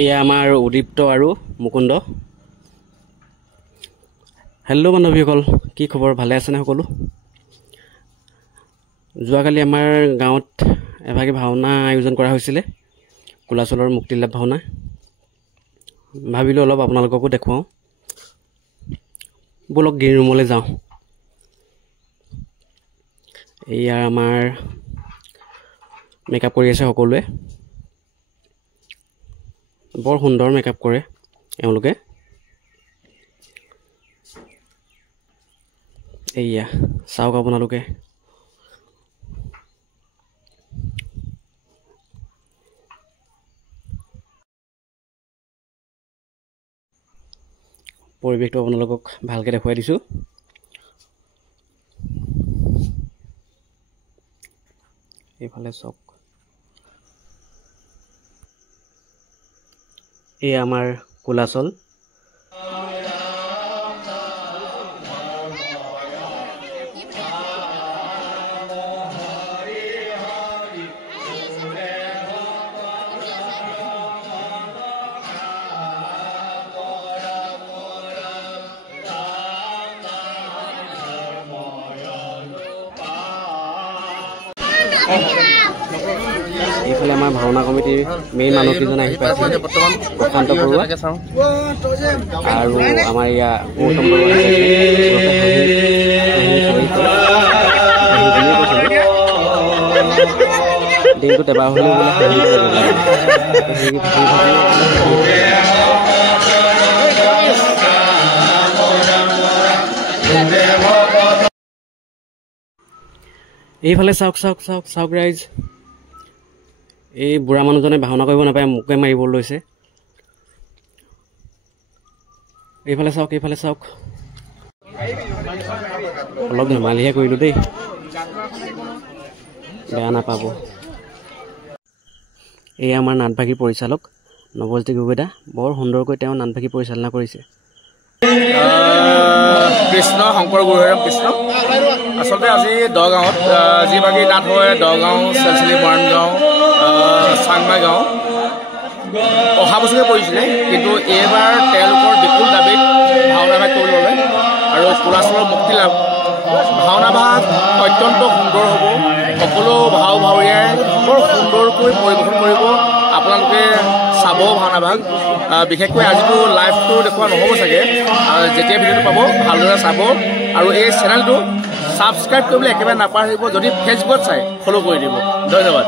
এয়া আমাৰ উদীপ্ত আৰু মুকুন্দ। হেল্ল' বান্ধৱীসকল, কি খবৰ? ভালে আছেনে সকলো? যোৱাকালি আমাৰ গাঁৱত এভাগি ভাওনা আয়োজন কৰা হৈছিলে, কুলাচলৰ মুক্তিলাভ ভাওনা। ভাবিলোঁ অলপ আপোনালোককো দেখুৱাওঁ। ব'লক গ্ৰীণ ৰুমলৈ যাওঁ। এয়া আমাৰ মেকআপ কৰি আছে সকলোৱে, বৰ সুন্দৰ মেকআপ কৰে এওঁলোকে। এয়া চাওক আপোনালোকে, পৰিৱেশটো আপোনালোকক ভালকৈ দেখুৱাই দিছোঁ। এইফালে চাওক, এই আমাৰ কুলাচল। এইফালে আমাৰ ভাওনা কমিটিৰ মেইন মানুহকেইজন আহি পাইছে, প্ৰশান্ত বৰুৱা আৰু আমাৰ ইয়াৰ গৌতম বৰুৱা। দিনটোত এবাৰ হ'লেও বোলে এইফালে চাওক চাওক চাওক চাওক ৰাইজ, এই বুঢ়া মানুহজনে ভাওনা কৰিব নাপায়, মোকে মাৰিব লৈছে। এইফালে চাওক, এইফালে চাওক, অলপ ধেমালিহে কৰিলোঁ দেই, বেয়া নাপাব। এই আমাৰ নাটভাগী পৰিচালক নৱজ্যোতি গগৈদা, বৰ সুন্দৰকৈ তেওঁ নাটভাগী পৰিচালনা কৰিছে। কৃষ্ণ শংকৰ গুৰুহৰম কৃষ্ণ। আচলতে আজি দগাঁৱত যিভাগী নাট হয়, দগাঁও, চেলচেলি, মৰাণগাঁও, চাংমাই গাঁও, অহা বছৰে পৰিছিলে, কিন্তু এইবাৰ তেওঁলোকৰ বিপুল দাবীত ভাওনা ভাগ কৰিবলৈ ল'লে আৰু কুলাচলৰ মুক্তি লাভ। ভাওনা ভাগ অত্যন্ত সুন্দৰ হ'ব, সকলো ভাও ভাৱৰীয়াই বৰ সুন্দৰকৈ পৰিৱেশন কৰিব। আপোনালোকে চাব ভাওনা ভাগ। বিশেষকৈ আজিতো লাইভটো দেখুওৱা নহ'ব চাগে, যেতিয়া ভিডিঅ'টো পাব ভালদৰে চাব আৰু এই চেনেলটো ছাবস্ক্ৰাইব কৰিবলৈ একেবাৰে নাপাহৰিব। যদি ফেচবুকত চাই ফ'ল' কৰি দিব। ধন্যবাদ।